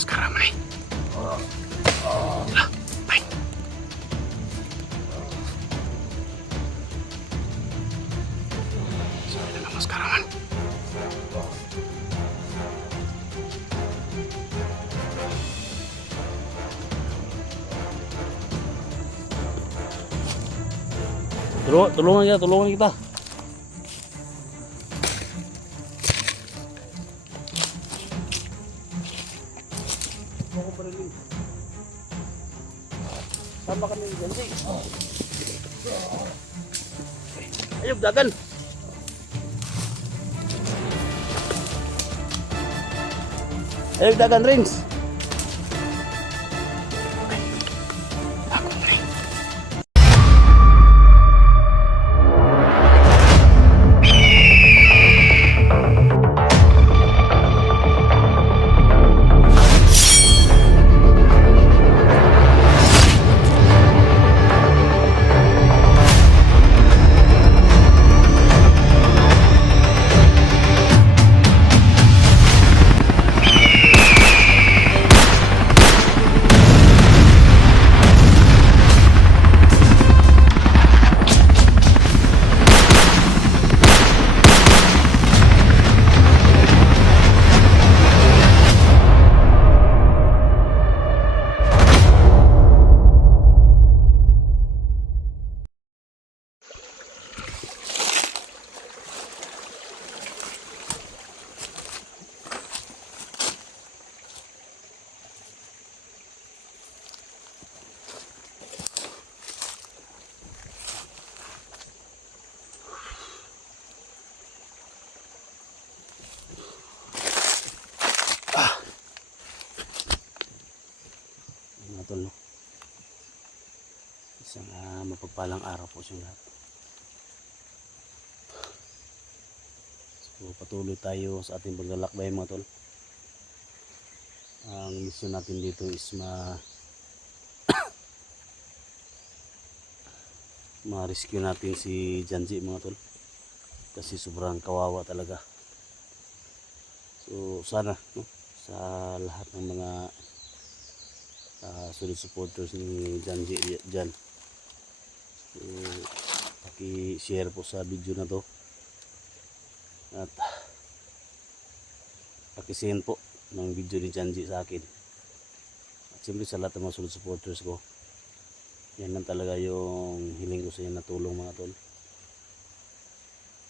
Namaskara man eh. Lah, bye. Sabi na namaskara man. Tulungan kita. Sama kami dyan, Sing. Ayog, dagan. Ayog, dagan, Rins. Ako na eh. Mga tol, no? Isang mapagpalang araw po sa lahat. So patuloy tayo sa ating paglalakbay mga tol. Ang mission natin dito is ma-rescue natin si Janji mga tol. Kasi sobrang kawawa talaga. So sana, no? Sa lahat ng mga solid supporters ni Janji dyan, so paki-share po sa video na to at paki-send po ng video ni Janji sa akin, at siyempre sa lahat ng mga solid supporters ko. Yan lang talaga yung hiling ko sa inyo na tulong mga tol,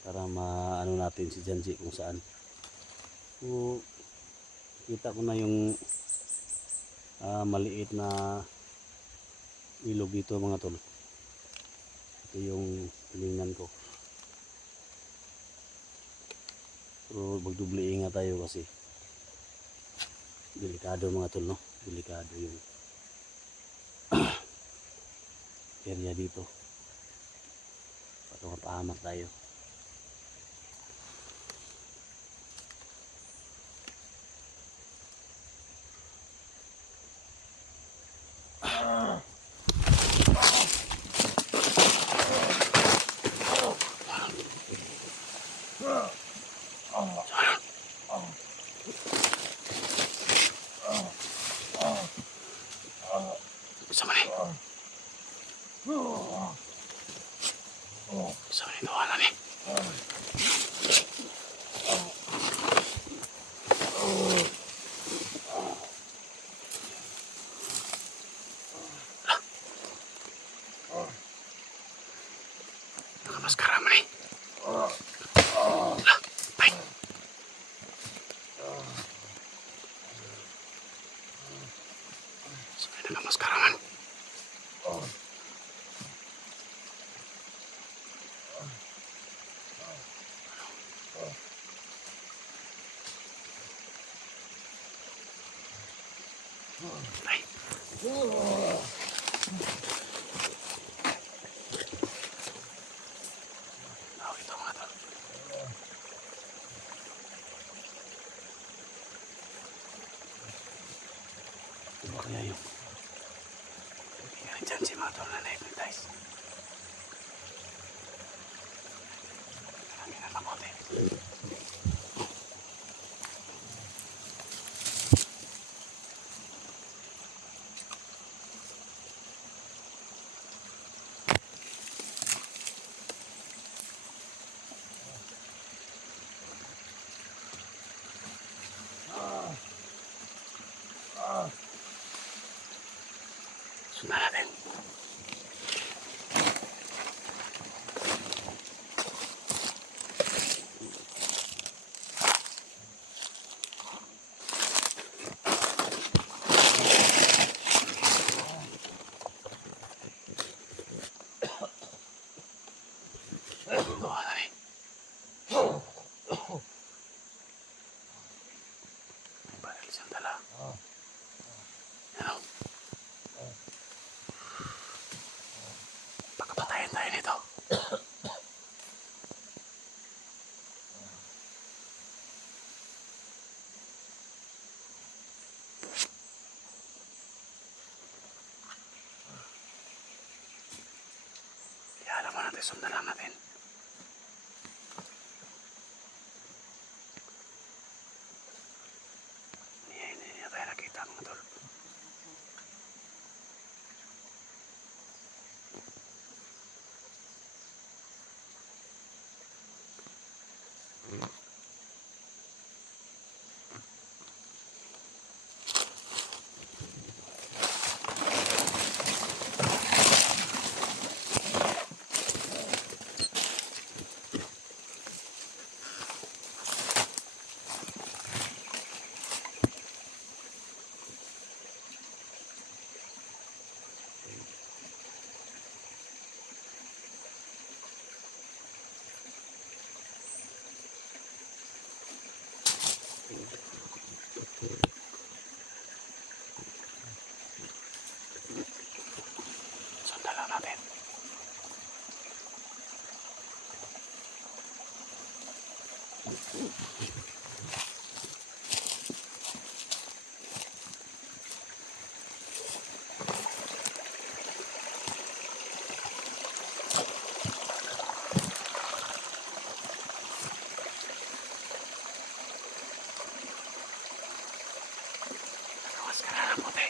para maano natin si Janji kung saan. So kita ko na yung maliit na ilog dito mga tol. Ito yung tinignan ko. Pero magdubli ingat tayo kasi delikado mga tol, no? Delikado yung area dito. Para mapahamak tayo. Sama ni. Sama ni doa ni. Namaskara man eh. Lah, bye. Sabi na namaskara man. Bye. Oh, ito mga tol. Diba kaya yung Yan dyan si mga tol na na-hypnotize. Marami na makote. Puti, sundan lang natin. Hindi tayo nakita mga tol. Sundan lang natin. Nakawas ka na lang puti.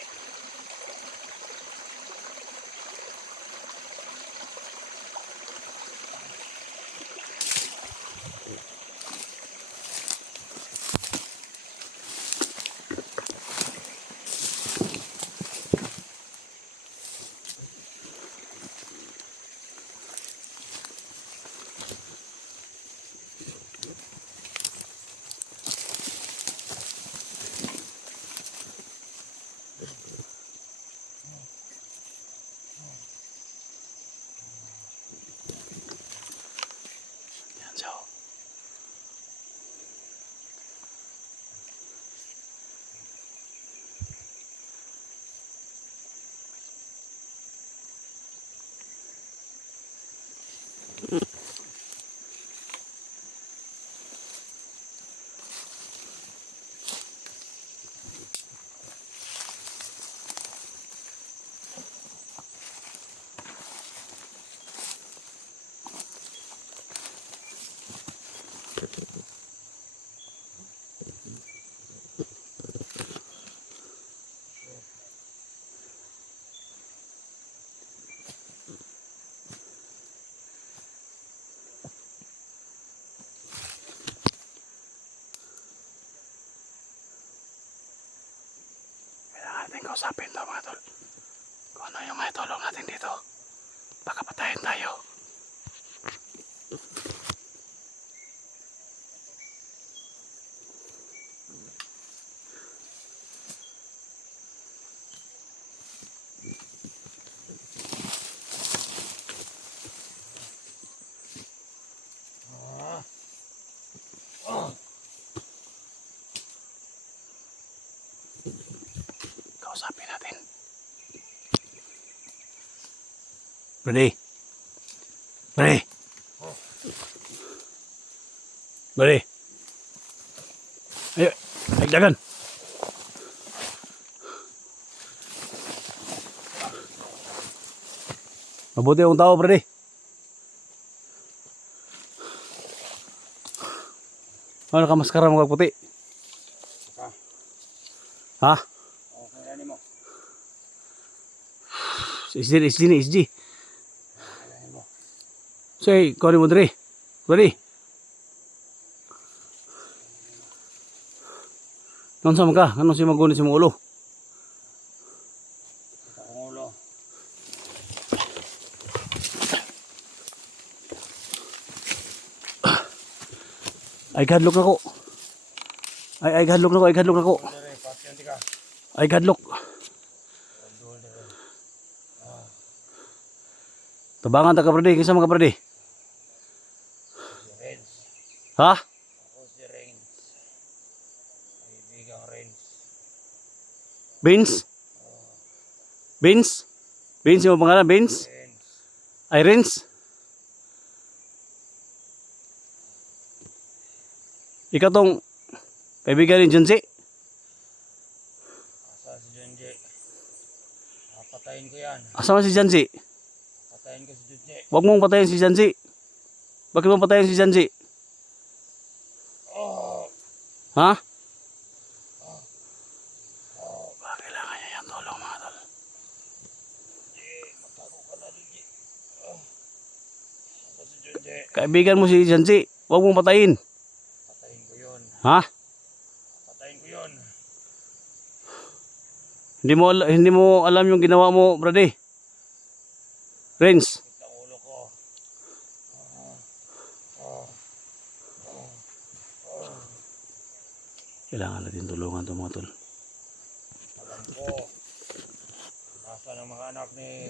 Yan siya. Kailangan natin kausapin to mga tol. Kung ano yung may tulong natin dito. Baka patayin tayo. Kausapin natin. Brady. Brady. Brady. Ayo, dagdagan. Mabuti yung tao, Brady. Ano ka maskara mo puti? Ha? SG. Say, kau ni mo diri. Ready? Nonsa man ka? Anong si magunit si mong ulo? Ay gadlok na ko. Ay gadlok na ko, ay gadlok na ko. Ay gadlok. Tabangan ta ka brade, kinsa man ka brade? Ha? Beans? Beans? Beans yung pangalan, Beans? Ay Rins? Ikaw tong kaibigan ni Junji? Asa si Junji? Papatayin ko yan. Asa man si Junji? Patayin Patayin ko si Junji. Huwag mong patayin si Janji. Bakit mo patayin si Janji? Oh, Ha? Baka kailangan niya yung tulong mga tol. Junji, magtago ka na, Junji. Ako si Junji. Kaibigan mo si Janji. Huwag mong patayin. Patayin ko yun. Ha? Patayin ko yun. Hindi mo alam yung ginawa mo, brade. Renz. Sakit ang ulo ko. Kailangan natin tulungan to mga tol. Alam ko. Nasaan ang mga anak ni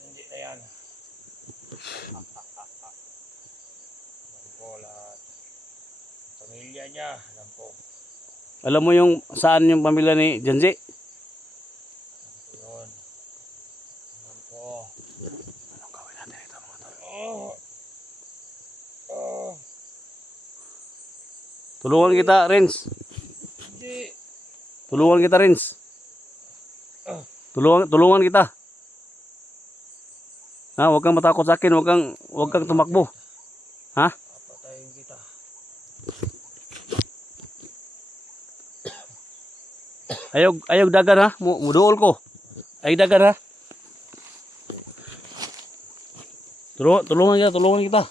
Junji na yan? Alam ko lahat. Pamilya niya, alam ko. Alam mo yung saan yung pamilya ni Janji? Alam ko yun. Alam ko. Anong gawin natin ito mga tol? Oh. Oh. Tulungan kita, Renz. Junji. Tulungan kita, Renz. Tulungan kita. Ha, huwag kang matakot sa akin, huwag kang tumakbo. Ha? Papatayin kita. Ayog dagan ha, muduol ko. Ayog dagan ha. Tulungan kita.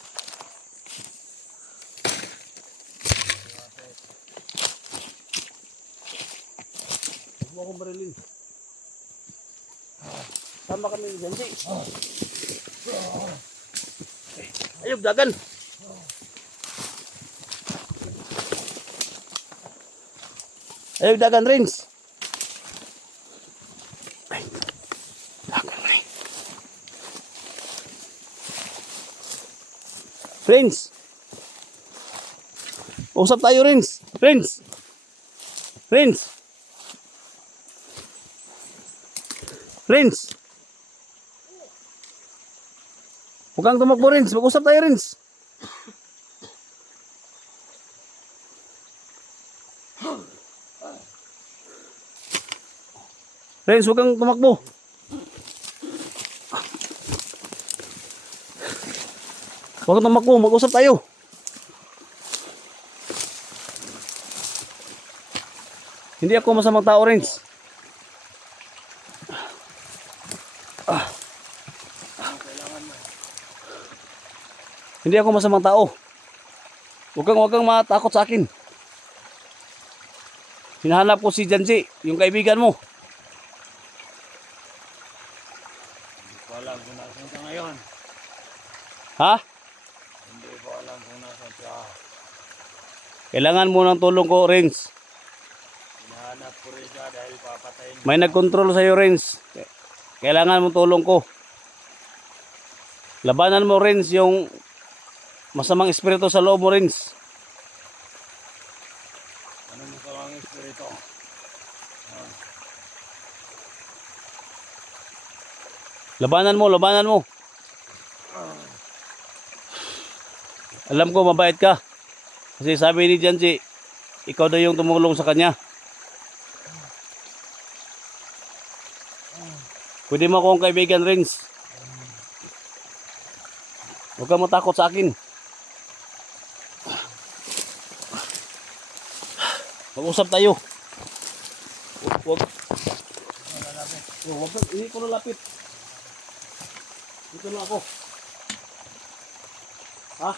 Huwag mo akong barilin. Sama kami ni Janji. Ayog dagan. Ayog dagan, Renz. Lagan na eh. Renz. Usap tayo, Renz. Renz. Huwag kang tumakbo, Renz. Mag-usap tayo, Renz. Renz, huwag kang tumakbo. Huwag kang tumakbo. Mag-usap tayo. Hindi ako masamang tao, Renz. Hindi ako masamang tao. Huwag kang matakot sa akin. Hinahanap ko si Janji, yung kaibigan mo. Hindi ko alam kung nasan siya ngayon. Ha? Hindi ko alam kung nasan siya. Kailangan mo ng tulong ko, Renz. Hinahanap ko rin siya dahil papatayin May nagkontrol sa'yo, Renz. Kailangan mo tulong ko. Labanan mo, Renz, yung masamang espiritu sa loob mo, Renz. Ano mo sa mga espiritu? Labanan mo. Alam ko, mabait ka. Kasi sabi ni Janji, ikaw daw yung tumulong sa kanya. Pwede mo akong kaibigan, Renz. Huwag kang matakot sa akin. Mag-usap tayo. Huwag kang, hindi ko nalapit. Dito lang ako. Ha?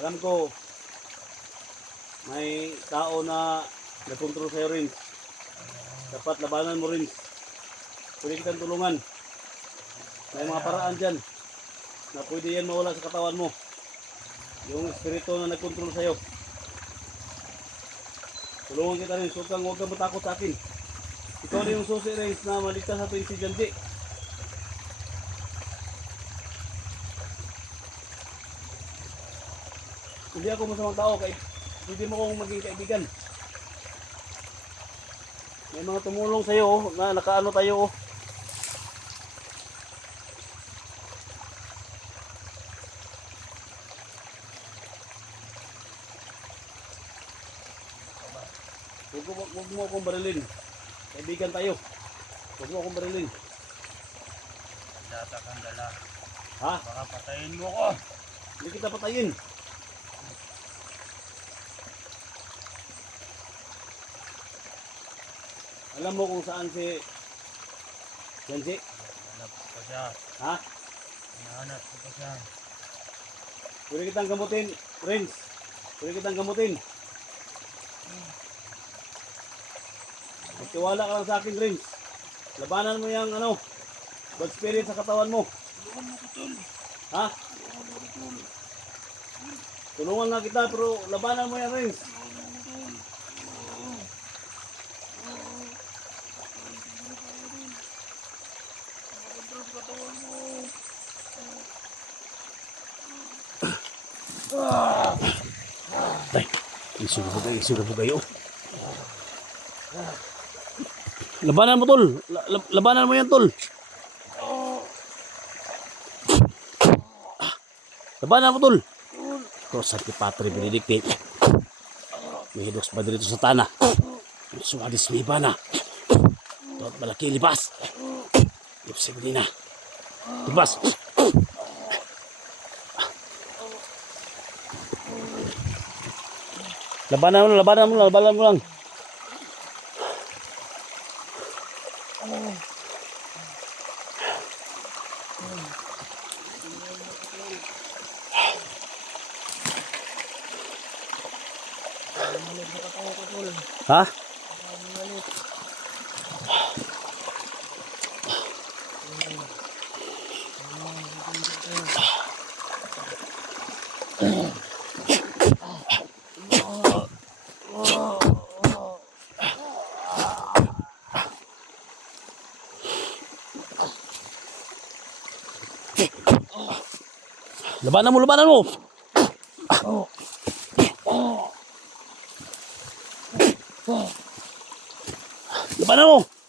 Alam ko, may tao na nagkontrol sa'yo rin. Dapat labanan mo rin. Pwede kitang tulungan. May mga paraan dyan na pwede yan mawala sa katawan mo. Yung espiritu na nagkontrol sa'yo. Tulungan kita rin. Huwag kang matakot sa akin. Ikaw rin yung susi rin na maligtas sa atin si Janji. Hindi ako masamang tao. Pwede mo kong maging kaibigan. May mga tumulong sa'yo na nakaano tayo. Huwag mo akong barilin. Kaibigan tayo. Huwag mo akong barilin. Data kang dala. Ha? Baka patayin mo ko. Hindi kita patayin. Alam mo kung saan si Janji? Hanap ko pa siya. Ha? Hinahanap ko pa siya. Pwede kitang gamutin, Prince. Pwede kitang gamutin. Magtiwala ka lang sa akin, Prince. Labanan mo yung bad spirit sa katawan mo. Tulungan mo ko, tol. Ha? Tulungan nga kita, pero labanan mo yan, Prince. Ay, isuga po kayo. Labanan mo, tol. Labanan mo yan, tol. Labanan mo, tol. Cross at Patri Benedicte. May hidos pa dito sa tana. Suwadis may bana. Tuot malaki libas. Ipsi na. Libas. Labanan mo lang. Ha? Labanan mo. Labanan mo.